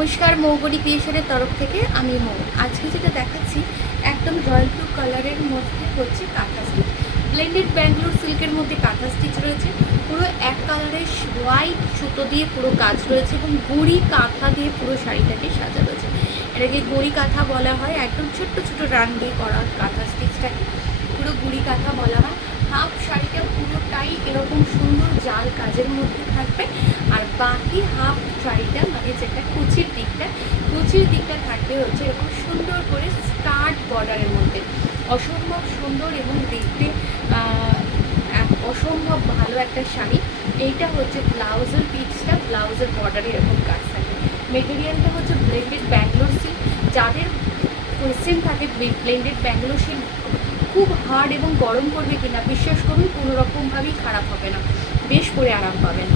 নমস্কার, মৌবনি ক্রিয়েশনের তরফ থেকে আমি মৌ। আজকে যেটা দেখাচ্ছি একদম রয়্যাল ব্লু কালারের মধ্যে হচ্ছে কাঁথা স্টিচ, ব্লেন্ডেড ব্যাঙ্গালোর সিল্কের মধ্যে কাঁথা স্টিচ রয়েছে। পুরো এক কালারের হোয়াইট সুতো দিয়ে পুরো কাজ রয়েছে এবং গুড়ি কাঁথা দিয়ে পুরো শাড়িটাকে সাজা রয়েছে। এটাকে গুড়ি কাঁথা বলা হয়। একদম ছোট্ট ছোট রান দিয়ে করা কাঁথা স্টিচটাকে পুরো গুড়ি কাঁথা বলা হয়। হাফ শাড়িটা পুরোটাই এরকম সুন্দর জাল কাজের মধ্যে থাকবে, আর বাকি হাফ শাড়িটা মানে যেটা কুচির দিকটা থাকবে হচ্ছে এরকম সুন্দর করে স্কার্ট বর্ডারের মধ্যে। অসম্ভব সুন্দর এবং দেখতে অসম্ভব ভালো একটা শাড়ি। এইটা হচ্ছে ব্লাউজের পিচটা, ব্লাউজের বর্ডারে এরকম কাজ থাকে। মেটেরিয়ালটা হচ্ছে ব্লেন্ডেড ব্যাঙ্গালোর সিল্ক। যাদের কোয়েশ্চেন থাকে ব্লেন্ডেড ব্যাঙ্গালোর সিল্ক খুব হার্ড এবং গরম করবে কিনা, বিশ্বাস করুন কোনো রকমভাবেই খারাপ হবে না, বেশ করে আরাম পাবেন।